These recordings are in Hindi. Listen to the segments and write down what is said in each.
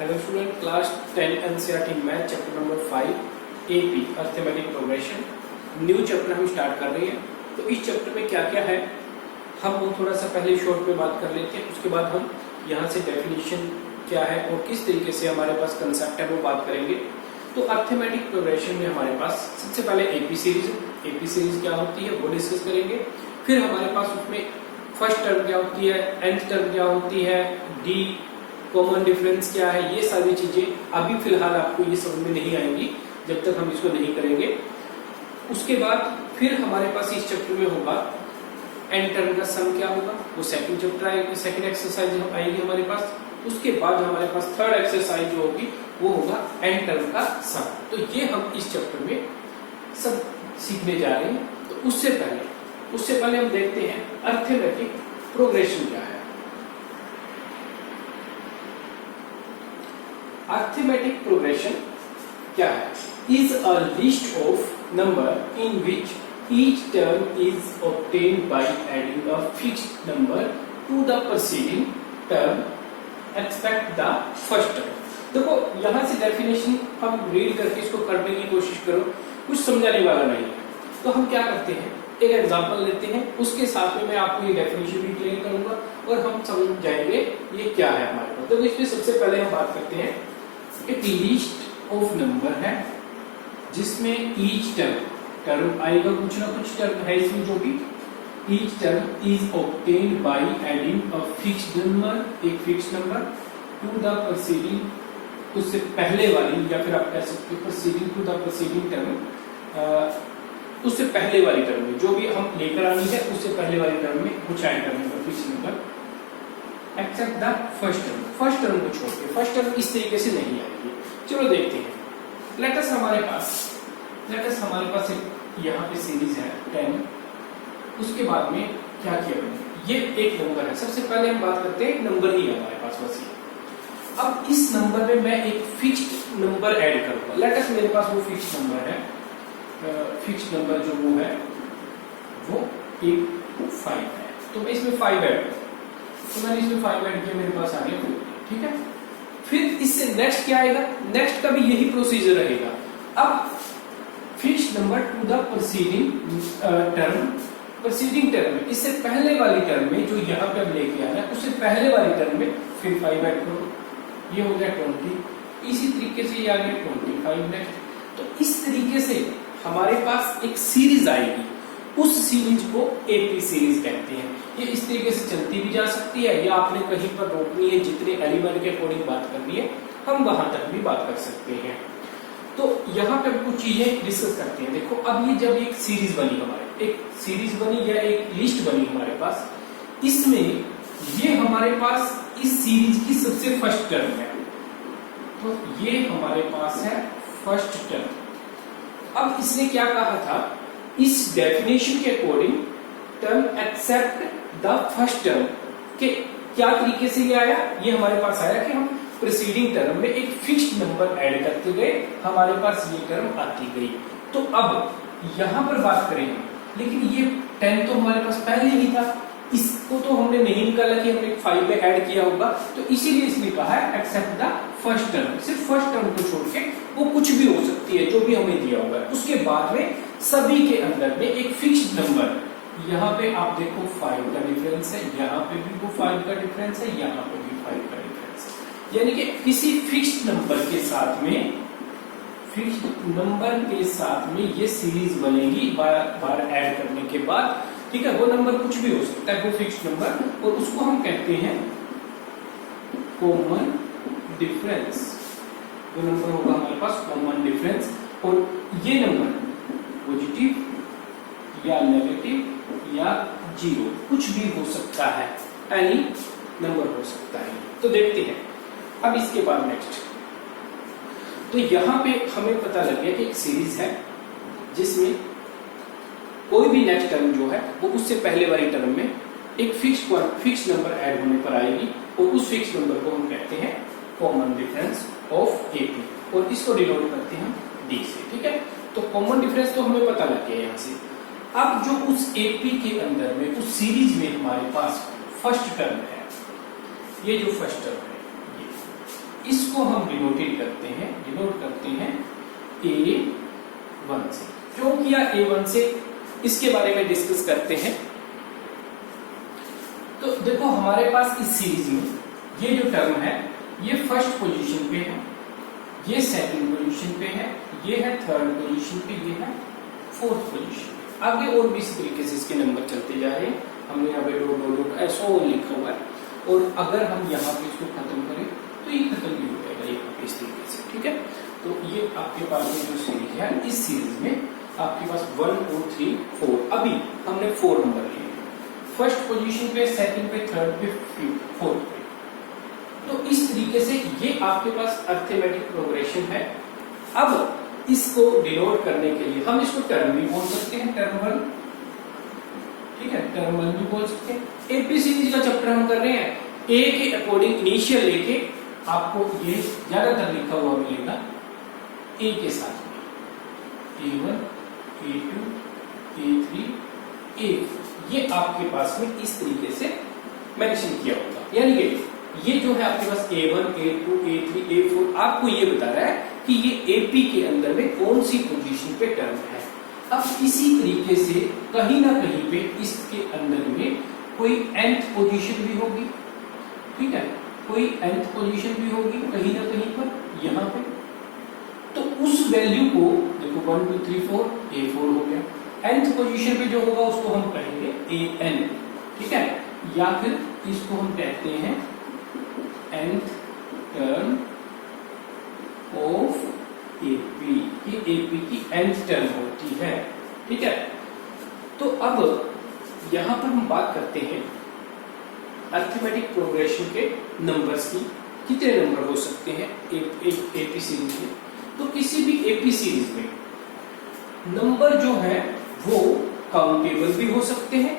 Hello student, class 10 NCERT math chapter number 5 AP arithmetic progression new chapter हम स्टार्ट कर रहे हैं। तो इस चैप्टर में क्या क्या है हम वो थोड़ा सा पहले शॉर्ट में बात कर लेते हैं, उसके बाद हम यहाँ से डेफिनेशन क्या है और किस तरीके से हमारे पास कंसेप्ट है वो बात करेंगे। तो अर्थमेटिक प्रोग्रेशन में हमारे पास सबसे पहले एपी सीरीज क्या होती है वो डिस्कस करेंगे। फिर हमारे पास उसमें फर्स्ट टर्म क्या होती है, nth टर्म क्या होती है, डी कॉमन डिफरेंस क्या है, ये सारी चीजें अभी फिलहाल आपको ये समझ में नहीं आएंगी जब तक हम इसको नहीं करेंगे। उसके बाद फिर हमारे पास इस चैप्टर में होगा n टर्म का सम क्या होगा, वो सेकंड चैप्टर आएगा, सेकंड एक्सरसाइज आएगी हमारे पास। उसके बाद हमारे पास थर्ड एक्सरसाइज जो होगी वो होगा n टर्म का सम। तो ये हम इस चैप्टर में सब सीखने जा रहे हैं। तो उससे पहले हम देखते हैं अर्थमेटिक प्रोग्रेशन क्या है। अर्थमेटिक प्रोग्रेशन क्या है? Is a list of number in which each term is obtained by adding a fixed number to the preceding term except the first term। देखो यहां से डेफिनेशन हम रीड करके इसको करने की कोशिश करो, कुछ समझाने वाला नहीं है। तो हम क्या करते हैं, एक एग्जांपल लेते हैं, उसके साथ में मैं आपको ये डेफिनेशन भी क्लियर करूंगा और हम समझ जाएंगे ये क्या है हमारे पास। तो इसमें सबसे पहले हम बात करते हैं, एक लिस्ट ऑफ नंबर है जिसमें ईच टर्म आएगा, कुछ ना कुछ टर्म है इसमें जो भी each term is obtained by adding a fixed number, एक fixed number to the preceding, उससे पहले वाली, या फिर आप कह सकते हो preceding to the preceding term, उससे पहले वाली टर्म में जो भी हम लेकर आनी है उससे पहले वाली टर्म में कुछ ऐड करने का fixed number except the first term. First term को छोड़ के, फर्स्ट टर्म इस तरीके से नहीं आएगी। चलो देखते हैं। लेटस हमारे पास यहाँ पे सीरीज है 10। उसके बाद में क्या किया मैंने, ये एक नंबर है। सबसे पहले हम बात करते हैं नंबर ही है हमारे पास बस ये। अब इस नंबर में मैं एक फिक्स्ड नंबर ऐड करूंगा। लेटस मेरे पास वो फिक्स्ड नंबर है, फिक्स्ड नंबर जो वो है वो 5 है। तो मैं इसमें 5 ऐड, तो मैंने इसमें 5 ऐड किया, मेरे पास आ गया 50। ठीक है। फिर इससे नेक्स्ट क्या आएगा, नेक्स्ट का भी यही प्रोसीजर रहेगा। अब fixed number to the preceding term में, इससे पहले वाली टर्म में जो यहाँ पे अब लेके आना है उससे पहले वाली टर्म में फिर 5 ऐड करो, ये हो गया 20। इसी तरीके से ये आ गया 25 नेक्स्ट। तो इस तरीके से हमारे पास एक सीरीज आएगी, उस सीरीज को एपी सीरीज कहते हैं। ये इस तरीके से चलती भी जा सकती है, या आपने कहीं पर रोकनी है, जितने एलिमेंट के अकॉर्डिंग बात करनी है हम वहां तक भी बात कर सकते हैं। तो यहाँ पे कुछ चीजें डिस्कस करते हैं। देखो अब ये जब एक सीरीज बनी, हमारे एक सीरीज बनी या एक लिस्ट बनी हमारे पास, इसमें ये हमारे पास इस सीरीज की सबसे फर्स्ट टर्म है, तो ये हमारे पास है फर्स्ट टर्म। अब इसने क्या कहा था, इस डेफिनेशन के according term except the first term के क्या तरीके से ये आया, ये हमारे पास आया कि हम प्रीसीडिंग टर्म में एक फिक्स्ड नंबर ऐड करते गए, हमारे पास ये टर्म आती गई। तो अब यहां पर बात करेंगे, लेकिन ये 10 तो हमारे पास पहले ही था, इसको तो हमने नहीं निकाला कि हमने 5 में ऐड किया होगा, तो इसीलिए इसने कहा है एक्सेप्ट द फर्स्ट टर्म। सिर्फ फर्स्ट टर्म को छोड़ के वो कुछ भी हो सकती है जो भी हमें दिया होगा। उसके बाद में सभी के अंदर में एक फिक्स्ड नंबर, यहाँ पे आप देखो 5 का डिफरेंस है, यहाँ पे भी वो 5 का डिफरेंस है, यहाँ पे भी 5 का डिफरेंस है। यानी कि किसी फिक्स्ड नंबर के साथ में, फिक्स्ड नंबर के साथ में ये सीरीज बनेगी बार बार ऐड करने के बाद। ठीक है, वो नंबर कुछ भी हो सकता है, वो फिक्स्ड नंबर, और उसको हम कहते हैं कॉमन डिफरेंस। वो नंबर होगा हमारे पास कॉमन डिफरेंस, और ये नंबर पॉजिटिव या नेगेटिव या 0 कुछ भी हो सकता है, एनी नंबर हो सकता है। तो देखते हैं अब इसके बाद नेक्स्ट। तो यहां पे हमें पता लग गया कि एक सीरीज है जिसमें कोई भी नेक्स्ट टर्म जो है वो उससे पहले वाली टर्म में एक फिक्स्ड नंबर ऐड होने पर आएगी, और उस फिक्स्ड नंबर को हम कहते हैं कॉमन डिफरेंस ऑफ एपी, और इसको डिनोट करते हैं डी से। ठीक है, तो कॉमन डिफरेंस तो हमें पता लग गया यहाँ से। अब जो उस एपी के अंदर में, उस सीरीज में हमारे पास फर्स्ट टर्म है, ये जो फर्स्ट टर्म है, इसको हम डिनोट करते हैं A1 से। क्यों किया A1 से, इसके बारे में डिस्कस करते हैं। तो देखो हमारे पास इस सीरीज में ये जो टर्म है ये फर्स्ट पोजीशन पे है, ये सेकंड पोजीशन पे है, ये है थर्ड पोजीशन पे, ये है फोर्थ पोजीशन पे। आगे और भी इसी तरीके से इसके नंबर चलते जा रहे हैं। हमने यहाँ पे डॉट ऐसा लिखा हुआ है, और अगर हम यहाँ पे इसको खत्म करें तो ये खत्म भी हो जाएगा यहाँ पे इस तरीके से, ठीक है। तो ये आपके पास में जो सीरीज है, इस सीरीज में आपके पास 1 2 3 4, अभी हमने 4 नंबर लिए, फर्स्ट पोजीशन पे, सेकंड पे, थर्ड पे, फोर्थ पे। तो इस तरीके से ये आपके पास अर्थमेटिक प्रोग्रेशन है। अब इसको डिनोट करने के लिए हम इसको टर्म भी बोल सकते हैं, टर्म 1, ठीक है, टर्म 1 भी बोल सकते हैं। एपी सीरीज का चैप्टर हम कर रहे हैं, ए के अकॉर्डिंग इनिशियल लेके आपको ये ज्यादातर लिखा हुआ मिलेगा ए के साथ में, A1 A2 A3 A4, ये आपके पास में इस तरीके से मेंशन किया होगा। यानी कि ये जो है आपके पास A1 A2 A3 A4 आपको ये बता रहा है कि ये एपी के अंदर में कौन सी पोजीशन पे टर्म है। अब इसी तरीके से कहीं ना कहीं पे इसके अंदर में कोई nth पोजीशन भी होगी, ठीक है, कोई nth पोजीशन भी होगी कहीं ना कहीं पर यहाँ पे। तो उस वैल्यू को देखो 1 2 3 4 A4 हो गया, nth पोजीशन पे जो होगा उसको हम कहेंगे AN, ठीक है, या फिर इसको हम कहते हैं nth टर्म ऑफ AP, ये AP की nth टर्म होती है, ठीक है। तो अब यहां पर हम बात करते हैं अर्थमेटिक प्रोग्रेशन के नंबर्स की, कितने नंबर हो सकते हैं एक AP सीरीज में। तो किसी भी AP सीरीज में नंबर जो है वो काउंटेबल भी हो सकते हैं,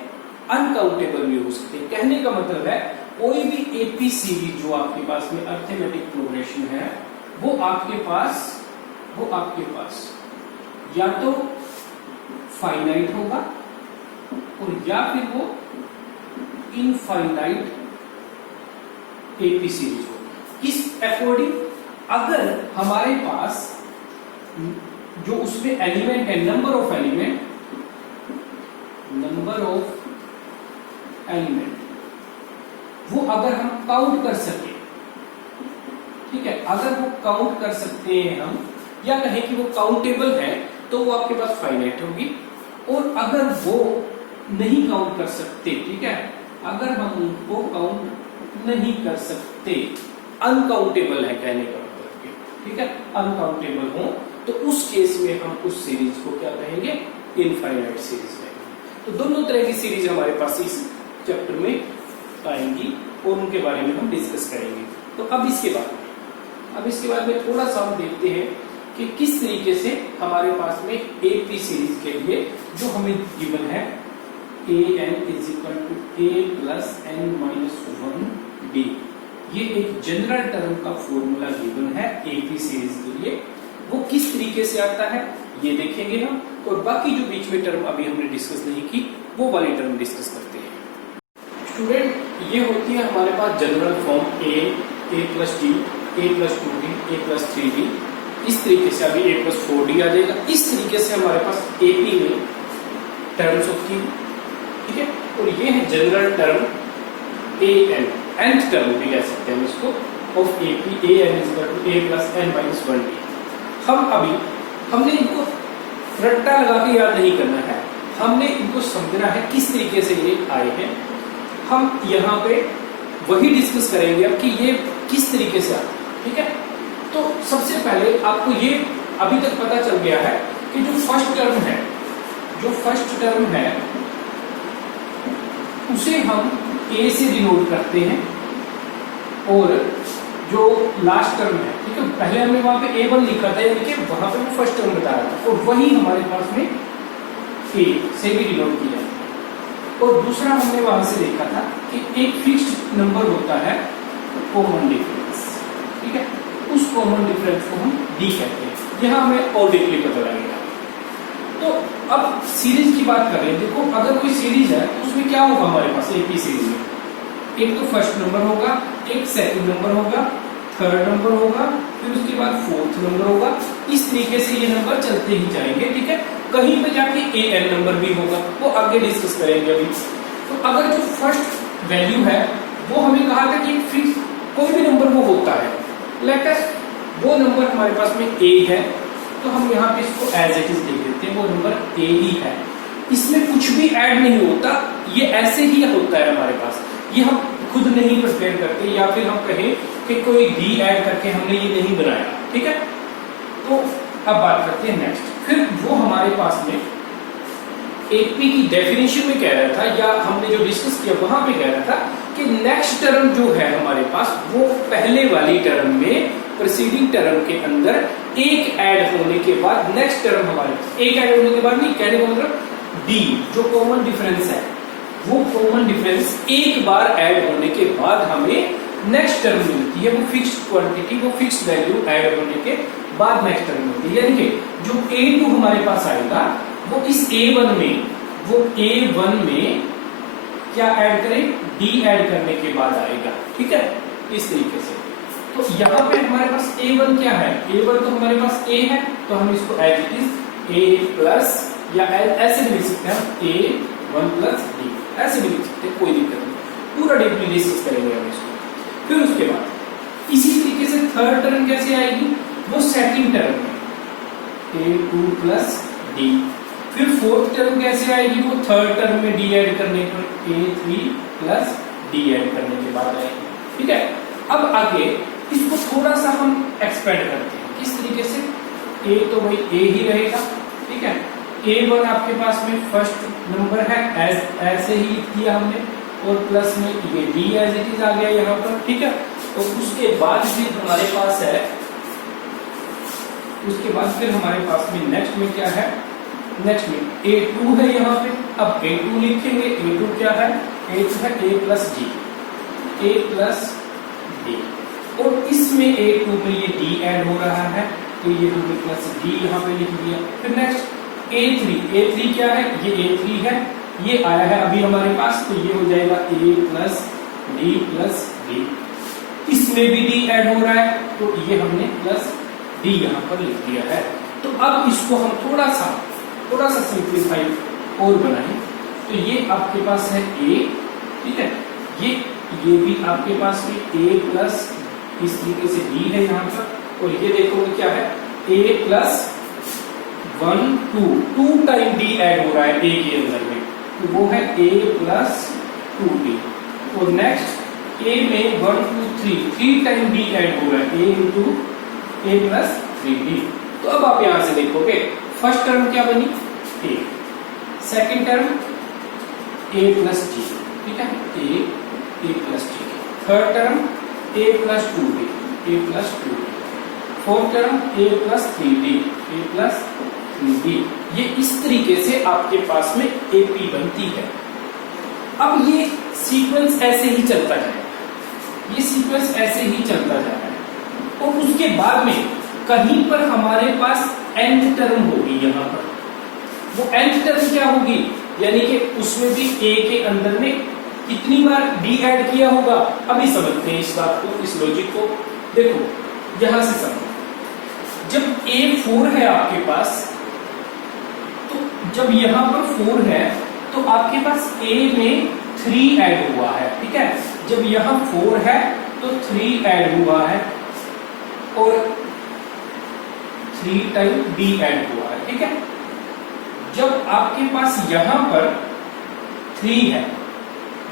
अनकाउंटेबल भी हो सकते हैं। कहने का मतलब है कोई भी AP सीरीज जो आपके पास में अर्थमेटिक प्रोग्रेशन है वो आपके पास या तो फाइनाइट होगा और या फिर वो इनफाइनाइट AP सीरीज होगी। किस अकॉर्डिंग, अगर हमारे पास जो उसमें एलिमेंट है, नंबर ऑफ एलिमेंट वो अगर हम काउंट कर सके, ठीक है, अगर वो काउंट कर सकते हैं हम, या कहें कि वो काउंटेबल है, तो वो आपके पास फाइनाइट होगी। और अगर वो नहीं काउंट कर सकते, ठीक है, अगर हम उनको काउंट नहीं कर सकते, अनकाउंटेबल है कहने का मतलब, ठीक है, अनकाउंटेबल हो, तो उस केस में हम उस सीरीज को क्या कहेंगे, इनफाइनाइट सीरीज कहेंगे। तो दोनों तरह की सीरीज हमारे पास इस चैप्टर में आएंगी और उनके बारे में हम डिस्कस करेंगे। तो अब इसके बाद में थोड़ा सा हम देखते हैं कि किस तरीके से हमारे पास में AP सीरीज के लिए जो हमें गिवन है AN = A + n-1D, ये एक जनरल टर्म का फॉर्मूला गिवन है AP सीरीज के लिए। वो किस तरीके से आता है ये देखेंगे हम, और बाकी जो बीच में टर्म अभी हमने डिस्कस नहीं की वो वाली टर्म डिस्कस करते हैं। स्टूडेंट, ये होती है हमारे पास general form A + D A + 2D A + 3D, इस तरीके से अभी A + 4D आ जाएगा। इस तरीके से हमारे पास AP में टर्म्स होती है, ठीक है, और ये है general term AN, nth term भी कह सकते हैं इसको, of AP AN = A + n-1D। हमने इनको रट्टा लगा के याद नहीं करना है, हमने इनको समझना है किस तरीके से ये आए हैं। हम यहाँ पे वही डिस्कस करेंगे अब कि ये किस तरीके से आए, ठीक है। तो सबसे पहले आपको ये अभी तक पता चल गया है कि जो फर्स्ट टर्म है उसे हम A से डिनोट करते हैं, और जो लास्ट टर्म है, ठीक है, पहले हमने वहां पे A1 लिखा था, यानी कि वहां पे वो फर्स्ट टर्म बता रहा था, और वही हमारे पास में A से भी डिनोट किया है। और दूसरा हमने वहां से देखा था कि एक फिक्स्ड नंबर होता है कॉमन डिफरेंस, ठीक है, उस कॉमन डिफरेंस को हम D कहते हैं। यहां हमें और डीपली पता लगेगा। तो अब सीरीज की बात करें, देखो अगर कोई सीरीज है तो उसमें क्या होगा हमारे पास AP सीरीज में, एक तो फर्स्ट नंबर होगा, एक सेकंड नंबर होगा, थर्ड नंबर होगा, फिर उसके बाद फोर्थ नंबर होगा। इस तरीके से ये नंबर चलते ही जाएंगे, ठीक है। कहीं पे जाके an नंबर भी होगा, वो आगे डिस्कस करेंगे अभी। तो अगर जो फर्स्ट वैल्यू है वो हमें कहा था कि फिक्स कोई भी नंबर वो होता है, लेट अस वो नंबर हमारे पास में a है, तो हम यहाँ पे इसको एज इट इज लिख देते हैं, वो नंबर a ही है। इसमें कुछ भी ऐड नहीं होता, ये ऐसे ही होता है हमारे पास, ये हम खुद नहीं प्रिपेयर करते, या फिर हम कहें कि कोई डी ऐड करके हमने ये नहीं बनाया, ठीक है। तो अब बात करते हैं नेक्स्ट। फिर वो हमारे पास में एपी की डेफिनेशन में कह रहा था, या हमने जो डिस्कस किया वहां पे कह रहा था कि नेक्स्ट टर्म जो है हमारे पास वो पहले वाली टर्म में प्रीसीडिंग टर्म के अंदर एक ऐड होने के बाद नेक्स्ट टर्म हमारे एक ऐड होने के बाद नहीं, कहने का मतलब डी जो कॉमन डिफरेंस है, वो कॉमन डिफरेंस एक बार ऐड होने के बाद हमें नेक्स्ट टर्म मिलती है, वो फिक्स्ड क्वांटिटी, वो फिक्स्ड वैल्यू ऐड होने के बाद नेक्स्ट टर्म मिलती है। यानी कि जो a2 हमारे पास आएगा वो इस a1 में, वो a1 में क्या ऐड करें, d ऐड करने के बाद आएगा, ठीक है, इस तरीके से। तो यहाँ पे हमारे पास a1 क्या है, a1 तो हमारे पास a है, तो हम इसको as it is a plus, या ऐसे भी लिख सकते हैं a1 प्लस d, ऐसे भी लिख सकते हैं, कोई दिक्कत नहीं, पूरा डीपली डिस्कस करेंगे हम इसको। फिर उसके बाद इसी तरीके से थर्ड टर्म कैसे आएगी, वो सेकंड टर्म में a2 प्लस d। फिर फोर्थ टर्म कैसे आएगी, वो थर्ड टर्म में d ऐड करने पर a3 प्लस d ऐड करने के बाद आएगी, ठीक है। अब आगे इसको थोड़ा सा हम एक्सपेंड करते हैं, किस तरीके से, a तो भाई a ही रहेगा, ठीक है। a1 आपके पास में फर्स्ट नंबर है, ऐसे ही किया हमने, और प्लस में ये d एज इट इज आ गया यहाँ पर, ठीक है। तो उसके बाद फिर हमारे पास है, उसके बाद फिर हमारे पास में नेक्स्ट में क्या है, नेक्स्ट में a2 है यहाँ पे। अब a2 लिखेंगे, a2 क्या है, a2 है a plus g, a plus d, और इसमें a2 में ये d ऐड हो रहा है, तो ये हमने प्लस d यहाँ पे लिख दिया। फिर नेक्स्ट a3 क्या है, ये a3 है, ये आया है अभी हमारे पास, तो ये हो जाएगा a plus d plus d। इसमें भी d ऐड हो रहा है, तो ये हमने प्लस d यहाँ पर लिख दिया है। तो अब इसको हम थोड़ा सा सिंप्लीफाई और बनाएं, तो ये आपके पास है a, ठीक है, ये भी आपके पास में a प्लस इस तरीके से d है यहाँ पर, और ये देखो क्या है, a plus 1 2 time d add हो रहा है a के अंदर में, तो वो है a प्लस 2d। और नेक्स्ट a में 1 2 3 टाइम d ऐड हो रहा है, a into a plus 3d। तो अब आप यहां से देखोगे फर्स्ट टर्म क्या बनी, a, second term a plus g, ठीक है, a plus g। Third term a plus 2d, a plus 2d। Fourth term a plus 3d, a plus 3d। ये इस तरीके से आपके पास में AP बनती है। अब ये सीक्वेंस ऐसे ही चलता जाएगा, ये सीक्वेंस ऐसे ही चलता जाएगा, और उसके बाद में कहीं पर हमारे पास nth टर्म होगी यहाँ पर। वो nth टर्म क्या होगी, यानी कि उसमें भी a के अंदर में कितनी बार d ऐड किया होगा। अभी समझते हैं इस बात को, इस लॉजिक को। देखो यहां से समझो, जब a4 है आपके पास, तो जब यहाँ पर 4 है तो आपके पास a में 3 ऐड हुआ है, ठीक है। जब यहाँ 4 है तो 3 ऐड हुआ है, और 3 टाइम d ऐड हुआ है, ठीक है। जब आपके पास यहाँ पर 3 है,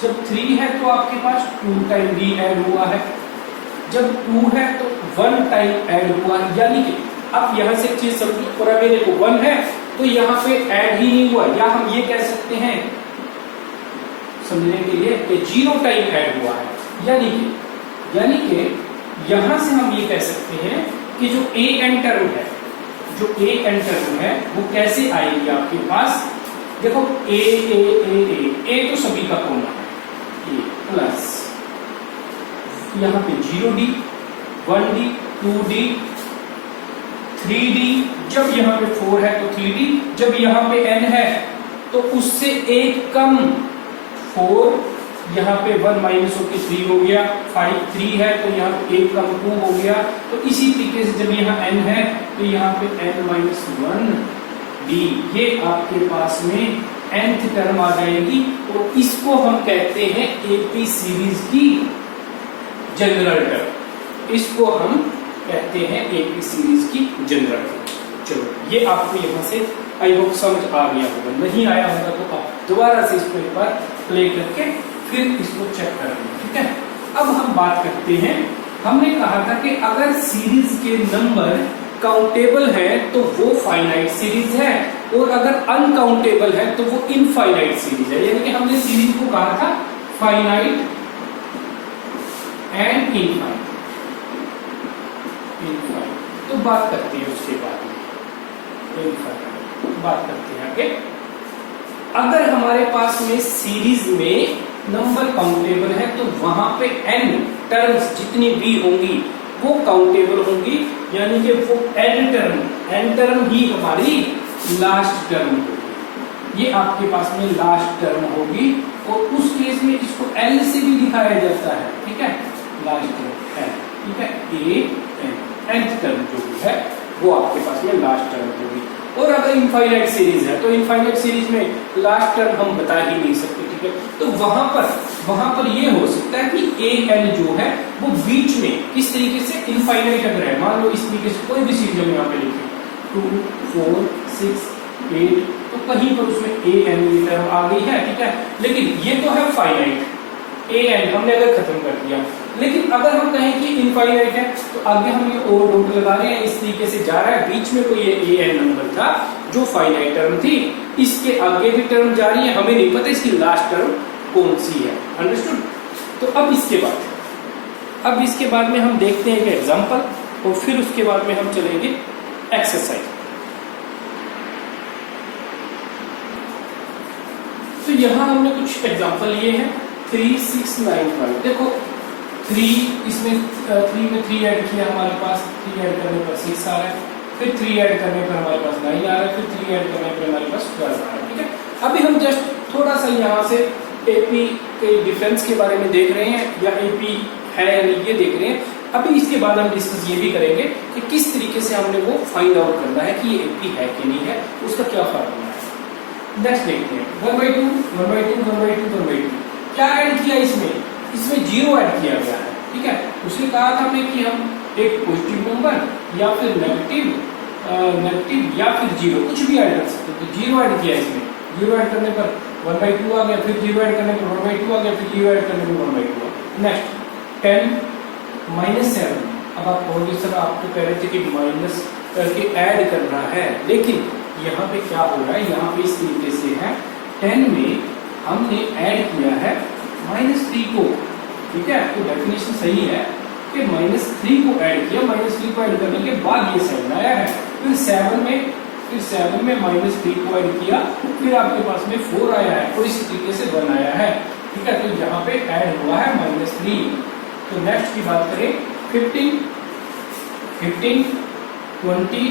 जब 3 है तो आपके पास 2 टाइम d ऐड हुआ है, जब 2 है तो 1 टाइम ऐड हुआ है। यानी कि अब यहां से एक चीज समझो, और अगर देखो 1 है तो यहाँ पे ऐड ही नहीं हुआ, या हम ये कह सकते हैं समझने के लिए कि 0 टाइम ऐड हुआ है। यानी कि यहां से हम ये कह सकते हैं कि जो an टर्म है, जो an टर्म है वो कैसे आएगी आपके पास। देखो a तो सभी का कॉमन है, a प्लस यहाँ पे 0d, 1d, 2d, 3d। जब यहाँ पे 4 है तो 3d, जब यहाँ पे n है तो उससे एक कम 4, यहाँ पे 1 माइनस होके 3 हो गया, 5 3 है तो यहाँ पे 1 कम 2 हो गया। तो इसी तरीके से जब यहाँ n है तो यहाँ पे n माइनस 1 d, ये आपके पास में nth टर्म आ जाएगी और इसको हम कहते हैं एपी सीरीज की जनरल टर्म। इसको हम कहते हैं एपी सीरीज की जनरल टर्म। चलो ये आपको यहाँ से आई होप समझ आ गया होगा, नहीं आया होगा तो आप दोबारा से इसको एक बार प्ले करके फिर इसको चेक करेंगे, ठीक है। अब हम बात करते हैं, हमने कहा था कि अगर सीरीज के नंबर काउंटेबल है तो वो फाइनाइट सीरीज है और अगर अनकाउंटेबल है तो वो इनफाइनाइट सीरीज है। यानी कि हमने सीरीज को कहा था फाइनाइट एंड इनफाइनाइट। तो बात करते हैं उसके बाद में इनफाइनाइट, बात करते हैं आगे। अगर हमारे पास में सीरीज में नंबर काउंटेबल है तो वहां पे n टर्म्स जितनी भी होंगी वो काउंटेबल होंगी, यानी कि वो n टर्म ही हमारी लास्ट टर्म होगी। ये आपके पास में लास्ट टर्म होगी और उस केस में इसको l से भी दिखाया जाता है, ठीक है। लास्ट टर्म है, ठीक है, nth टर्म जो भी है वो आपके पास में लास्ट टर्म होगी। और अगर इनफाइनाइट सीरीज है तो इनफाइनाइट सीरीज में लास्ट टर्म हम बता ही नहीं सकते, ठीक है। तो वहां पर ये हो सकता है कि ए एन जो है वो बीच में इस तरीके से इनफाइनाइट अगर है, मान लो इस तरीके से कोई भी सीरीज हम यहाँ पे लिखें 2 4 6 8, तो कहीं पर उसमें ए एन की टर्म आ गई है, ठीक है। लेकिन ये तो है फाइनाइट, ए एन हमने अगर खत्म कर दिया। लेकिन अगर हम कहें कि इनफाइनाइट है तो आगे हम ये और डॉट लगा रहे हैं, इस तरीके से जा रहा है, बीच में कोई ए एन नंबर था जो फाइनाइट टर्म थी, इसके आगे भी टर्म जा रही है, हमें नहीं पता इसकी लास्ट टर्म कौन सी है। अंडरस्टूड। तो अब इसके बाद में हम देखते हैं एक एग्जांपल और फिर उसके बाद में हम चलेंगे एक्सरसाइज। तो यहां हमने कुछ एग्जांपल लिए हैं। 3 6 9 5, देखो 3 इसमें 3 में 3 ऐड किया, हमारे पास 3 ऐड करने पर 6 आ रहा है, फिर 3 ऐड करने पर हमारे पास 9 आ रहा है, फिर 3 ऐड करने पर हमारे पास 12 आ रहा है, ठीक है। अभी हम जस्ट थोड़ा सा यहाँ से एपी के डिफरेंस के बारे में देख रहे हैं या एपी है या नहीं ये देख रहे हैं। अभी इसके बाद हम डिस्कस ये भी करेंगे कि किस तरीके से हमने वो फाइंड आउट करना है कि ये एपी है कि नहीं है, उसका क्या फार्मूला है। नेक्स्ट देखते हैं 1/2 1/2 1/2 1/2। क्या ऐड किया इसमें 0 ऐड किया गया है, ठीक है। उसने कहा था हमने कि हम एक पॉजिटिव नंबर या फिर नेगेटिव या फिर 0 कुछ भी ऐड कर सकते हैं। तो 0 ऐड किया इसमें, 0 ऐड करने पर 1/2 आ गया, फिर 0 ऐड करने पर 1/2 आ गया, फिर 0 ऐड करने पर 1/2 आ गया। नेक्स्ट 10 -7। अब आप कहोगे सर आप तो कह रहे थे कि माइनस करके ऐड करना है, लेकिन यहाँ पे क्या हो रहा है, यहाँ पे इस तरीके से है 10 में हमने ऐड किया है -3 को, ठीक है। तो डेफिनेशन सही है कि -3 को ऐड किया, -3 को ऐड करने के बाद ये 7 आया है। फिर 7 में -3 को ऐड किया, फिर आपके पास में 4 आया है और इसी तरीके से 1 आया है, ठीक है। तो यहाँ पे ऐड हुआ है -3। तो नेक्स्ट की बात करें 15 20 25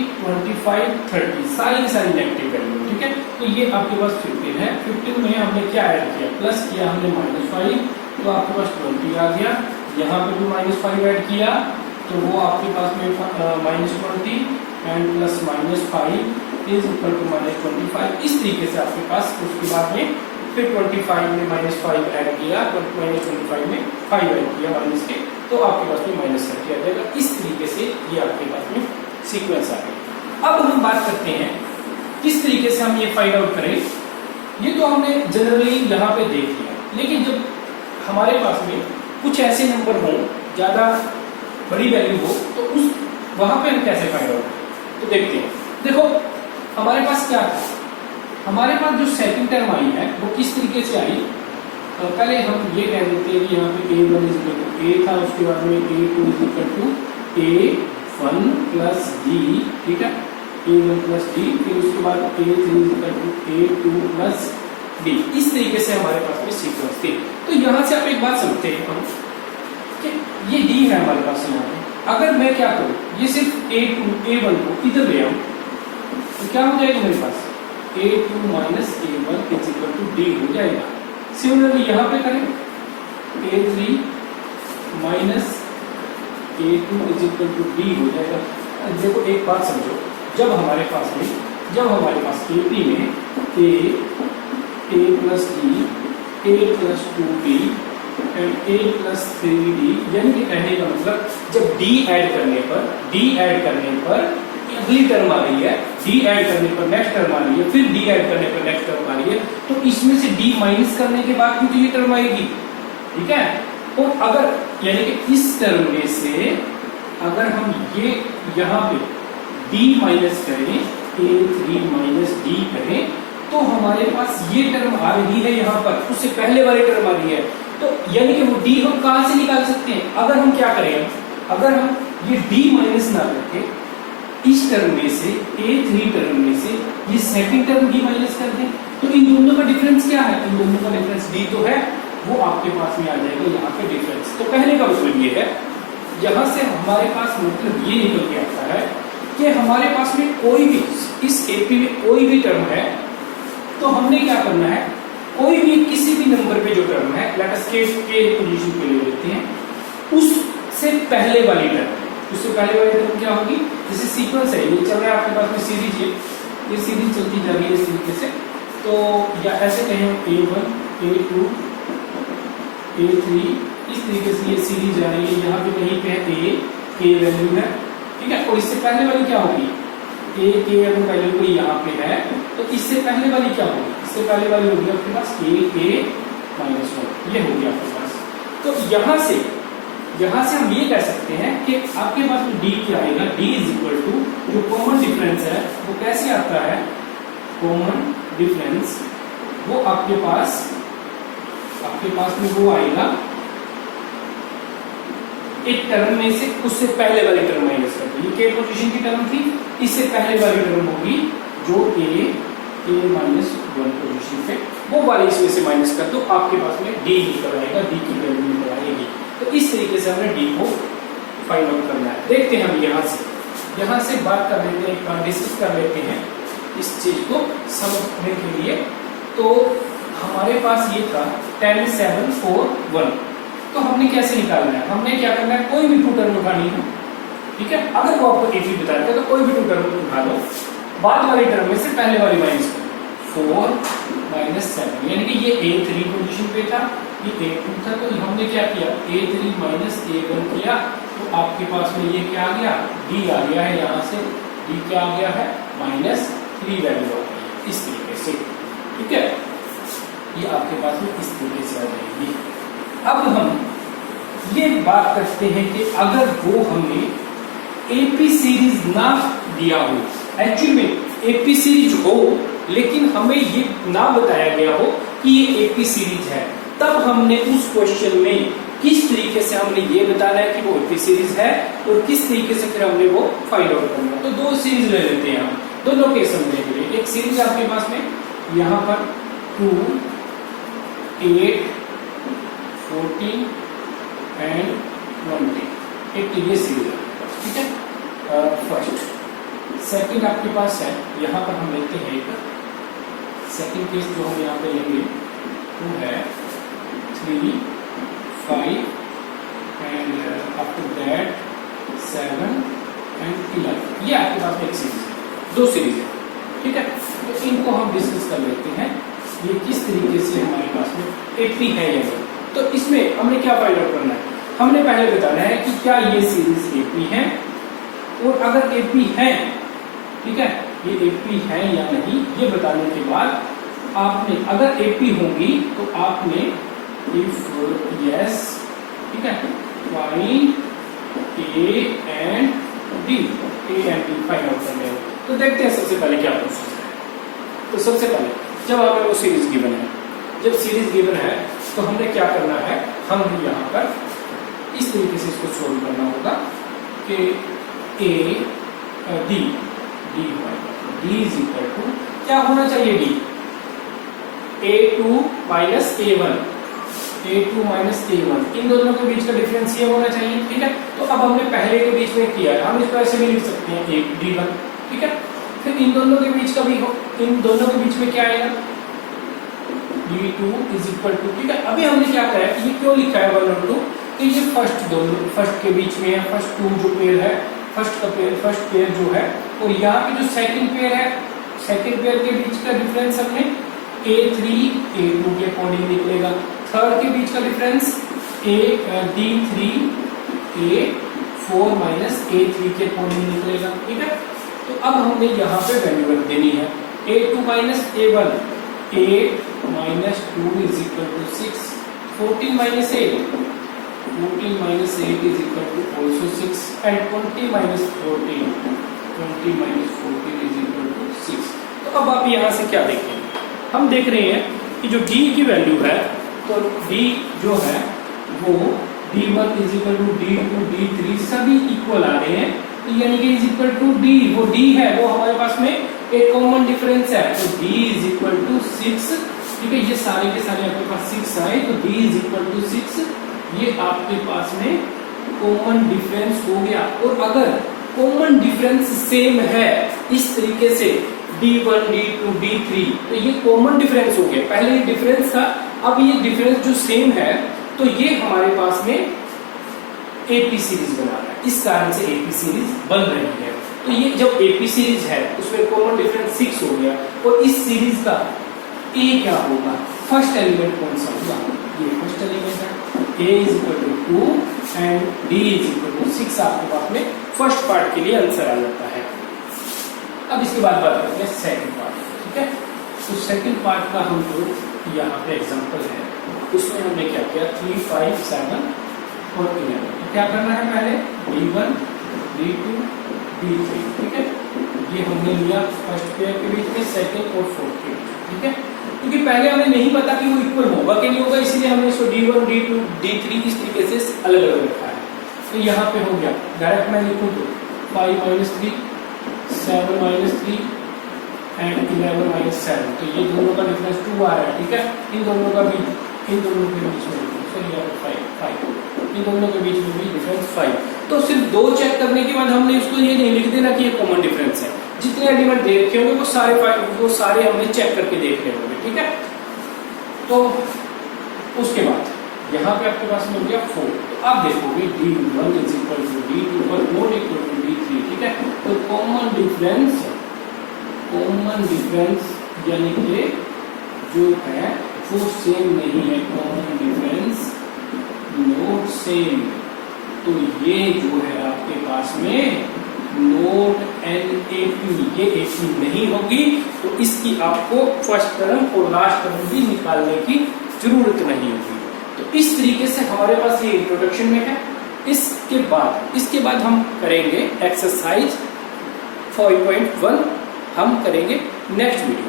30, सारी नेगेटिव वैल्यू, ठीक है। तो ये आपके पास 15 है। 15 में हमने क्या ऐड किया, प्लस किया हमने -5, तो आपके पास 20 आ गया। यहाँ पे भी -5 ऐड किया तो वो आपके पास में -20 and plus -5 is equal to -25। इस तरीके से आपके पास उसके बाद में फिर 25 में -5 ऐड किया, तो -25 में 5 ऐड किया माइनस के, तो आपके पास में -30 आ जाएगा। इस तरीके से ये आपके पास में सीक्वेंस आ गया। अब हम बात करते हैं किस तरीके से हम ये फाइंड आउट करें। ये तो हमने जनरली यहाँ पे देख लिया, लेकिन जब हमारे पास में कुछ ऐसे नंबर हो, ज्यादा बड़ी वैल्यू हो, तो उस वहां पे हम कैसे फाइंड आउट करें। तो देखते हैं, देखो हमारे पास क्या था, हमारे पास जो सेकंड टर्म आई है वो किस तरीके से आई। तो पहले हम ये कह देते हैं कि यहाँ पे A1 = A था, उसके बाद में A2 = A1 + D, ठीक है, A1 + D, फिर उसके बाद A3 = A2 + D। इस तरीके से हमारे पास में सीक्वेंस थी। तो यहाँ से आप एक बात समझते हैं कि ये D है हमारे पास यहाँ पे। अगर मैं क्या करूँ, ये सिर्फ A2 A1 को इधर ले आऊँ तो क्या हो जाएगा मेरे पास, A2 - A1 = D हो जाएगा। सिमिलरली यहाँ पे करें A3 minus A2 is equal to B हो जाएगा। देखो एक बात समझो, जब हमारे पास AP में A plus D, A plus 2D and A plus 3D, यानी कि कहने का मतलब जब D ऐड करने पर अगली टर्म आ रही है, D ऐड करने पर नेक्स्ट टर्म आ रही है, फिर D ऐड करने पर नेक्स्ट टर्म आ रही है, तो इसमें से D माइनस करने के बाद भी तो ये टर्म आएगी, ठीक है। और अगर यानी कि इस टर्म में से अगर हम ये यहाँ पे D माइनस करें, A3 माइनस D करें, तो हमारे पास ये टर्म आ रही है यहाँ पर, उससे पहले वाली टर्म आ रही है, तो यानी कि वो D हम कहाँ से निकाल सकते हैं? अगर हम क्या करें, अगर हम ये D माइनस ना करके इस टर्म में से A3 टर्म में से ये सेकंड टर्म D माइनस कर दें, तो इन दोनों का डिफरेंस क्या है? इन दोनों का डिफरेंस D तो है, वो आपके पास में आ जाएगा यहाँ पे डिफरेंस। तो कहने का मतलब ये है, यहाँ से हमारे पास मतलब ये निकल के आता है कि हमारे पास में कोई भी इस AP में कोई भी टर्म है, तो हमने क्या करना है, कोई भी किसी भी नंबर पे जो टर्म है, लेट अस के पोजीशन पे ले लेते हैं, उससे पहले वाली टर्म क्या होगी? जैसे सीक्वेंस है, ये चल रहा है आपके पास में सीरीज है, ये सीरीज चलती जा रही है इस तरीके से, तो या ऐसे कहें A1 A2 A3, इस तरीके से ये सीरीज आ रही है, यहाँ पे कहीं पे है A वैल्यू है, ठीक है। और इससे पहले वाली क्या होगी? A अगर वैल्यू कोई यहाँ पे है, तो इससे पहले वाली क्या होगी? इससे पहले वाली होगी आपके पास A माइनस 1, ये होगी आपके पास। तो यहाँ से हम ये कह सकते हैं कि आपके पास में D क्या आएगा? D इज इक्वल टू जो कॉमन डिफरेंस है वो कैसे आता है? कॉमन डिफरेंस वो आपके पास में वो आएगा एक टर्म में से उससे पहले वाली टर्म माइनस कर दो। ये के पोजीशन की टर्म थी, इससे पहले वाली टर्म होगी जो A माइनस 1 पोजीशन पे, वो वाली इसमें से माइनस कर दो, आपके पास में D निकल आएगा, D की वैल्यू निकल आएगी। तो इस तरीके से हमने D को फाइंड आउट करना है। देखते हैं हम यहाँ से बात कर लेते हैं, डिस्कस कर लेते हैं इस चीज को समझने के लिए। तो हमारे पास ये था 10 7 4 1, तो हमने कैसे निकालना है? हमने क्या करना है, कोई भी टू टर्म उठानी है, ठीक है। अगर वो आपको AP बताते हैं तो कोई भी टू टर्म उठा लो, बाद वाली टर्म में से पहले वाली माइनस करो, 4 माइनस 7, यानी कि ये A3 पोजीशन पे था, ये A2 था, तो हमने क्या किया, A3 माइनस A1 किया, तो आपके पास में ये क्या आ गया? D आ गया है, यहाँ से D क्या आ गया है? माइनस 3 वैल्यू आ गई है, इस तरीके से, ठीक है। ये आपके पास में इस तरीके से आ जाएगी। अब हम ये बात करते हैं कि अगर वो हमें AP सीरीज ना दिया हो, एक्चुअली में AP सीरीज हो लेकिन हमें ये ना बताया गया हो कि ये AP सीरीज है, तब हमने उस क्वेश्चन में किस तरीके से हमने ये बताना है कि वो AP सीरीज है और किस तरीके से फिर हमने वो फाइंड आउट करना है। तो दो सीरीज ले लेते हैं हम, दोनों केस समझने के लिए। एक सीरीज आपके पास में यहाँ पर 2 8 14 एंड 20, एक ये सीरीज है, ठीक है। फर्स्ट सेकंड आपके पास है, यहाँ पर हम लेते हैं एक सेकंड केस जो हम यहाँ पे लेंगे वो है 3 5 एंड आफ्टर दैट 7 एंड 11। ये आपके पास में एक सीरीज है, दो सीरीज है, ठीक है। तो इनको हम डिस्कस कर लेते हैं, ये किस तरीके से हमारे पास में AP है या नहीं। तो इसमें हमने क्या फाइंड आउट करना है? हमने पहले बताना है कि क्या ये सीरीज AP है, और अगर AP है, ठीक है, ये AP है या नहीं, ये बताने के बाद आपने अगर AP होगी तो आपने इफ यस, ठीक है, find A and D find out करने हैं। तो देखते हैं सबसे पहले क्या प्रोसेस है। तो सबसे पहले जब हमें वो सीरीज गिवन है, जब सीरीज गिवन है तो हमने क्या करना है, हम यहाँ पर इस तरीके से इसको सोल्व करना होगा कि D इज इक्वल टू क्या होना चाहिए? D A2 माइनस A1, इन दोनों के बीच का डिफरेंस ये होना चाहिए, ठीक है। तो अब हमने पहले के बीच में किया है, हम इसको ऐसे भी लिख सकते हैं एक D1, ठीक है। फिर इन दोनों के बीच का भी हो, इन दोनों के बीच में क्या आएगा? d2 इज इक्वल टू, ठीक है। अभी हमने क्या करा है कि ये क्यों लिखा है 1 और 2, तो ये फर्स्ट के बीच में है, फर्स्ट 2 जो पेयर है, फर्स्ट पेयर जो है, और यहाँ पे जो सेकंड पेयर है, सेकंड पेयर के बीच का डिफरेंस हमने a3 a2 के अकॉर्डिंग निकलेगा। थर्ड के बीच का difference d3 a4 minus a3 के अकॉर्डिंग निकलेगा, ठीक है। तो अब हमने यहाँ पे वैल्यू रख देनी है, a2 minus a1, 8 minus 2 is equal to 6, 14 minus 8, 14 minus 8 is equal to also 6, and 20 minus 14, 20 minus 14 is equal to 6। तो अब आप यहाँ से क्या देखेंगे, हम देख रहे हैं कि जो d की वैल्यू है, तो d जो है वो d1 is equal to d2 d3 सभी इक्वल आ रहे हैं, तो यानी कि इज इक्वल टू d, वो d है वो हमारे पास में एक कॉमन डिफरेंस है, तो d इज इक्वल टू 6, ठीक है। ये सारे के सारे आपके पास 6 आए, तो d इज इक्वल टू 6, ये आपके पास में कॉमन डिफरेंस हो गया। और अगर कॉमन डिफरेंस सेम है इस तरीके से d1 d2 d3, तो ये कॉमन डिफरेंस हो गया, पहले ये डिफरेंस था, अब ये डिफरेंस जो सेम है, तो ये हमारे पास में एपी सीरीज बना रहा है, इस कारण से एपी सीरीज बन रही है। तो ये जब एपी सीरीज है उसमें कॉमन डिफरेंस 6 हो गया, और इस सीरीज का ए क्या होगा, फर्स्ट एलिमेंट कौन सा होगा, ये फर्स्ट एलिमेंट है, A is equal to 2 and D is equal to 6, आपके पास में फर्स्ट पार्ट के लिए आंसर आ जाता है। अब इसके बाद बात करते हैं सेकंड पार्ट, ठीक है। तो सेकंड पार्ट का हम जो यहाँ पे एग्जांपल है, उसमें हमने क्या किया, 3, 5, 7 और 11। तो क्या करना है, पहले d1 d2 d3, ठीक है। ये हमने लिया फर्स्ट पेयर के बीच में, सेकंड और फोर्थ के बीच, ठीक है। क्योंकि पहले हमें नहीं पता कि वो इक्वल होगा कि नहीं होगा, इसलिए हमने इसको d1 d2 d3 इस तरीके से अलग अलग रखा है। तो यहाँ पे हो गया, डायरेक्ट मैं लिखूँ तो 5 माइनस 3, 7 माइनस 3 एंड 11 माइनस 7, तो ये दोनों का डिफरेंस 2 आ रहा है, ठीक है। इन दोनों के बीच में इन दोनों के बीच में भी डिफरेंस 5। तो सिर्फ 2 चेक करने के बाद हमने उसको ये नहीं लिख देना कि ये कॉमन डिफरेंस है, जितने एलिमेंट देख रखे होंगे वो सारे हमने चेक करके देख रहे होंगे, ठीक है। तो उसके बाद यहाँ पे आपके पास में हो गया 4, तो आप देखोगे d1 is equal to d2 और नॉट इक्वल टू d3, ठीक है। तो कॉमन डिफरेंस यानी कि जो है वो सेम नहीं है, कॉमन डिफरेंस नोट सेम, तो ये जो है आपके पास में नोट NAP, ये AP नहीं होगी, तो इसकी आपको फर्स्ट टर्म और लास्ट टर्म भी निकालने की जरूरत नहीं होगी। तो इस तरीके से हमारे पास ये इंट्रोडक्शन में है। इसके बाद हम करेंगे एक्सरसाइज 5.1, हम करेंगे नेक्स्ट वीडियो।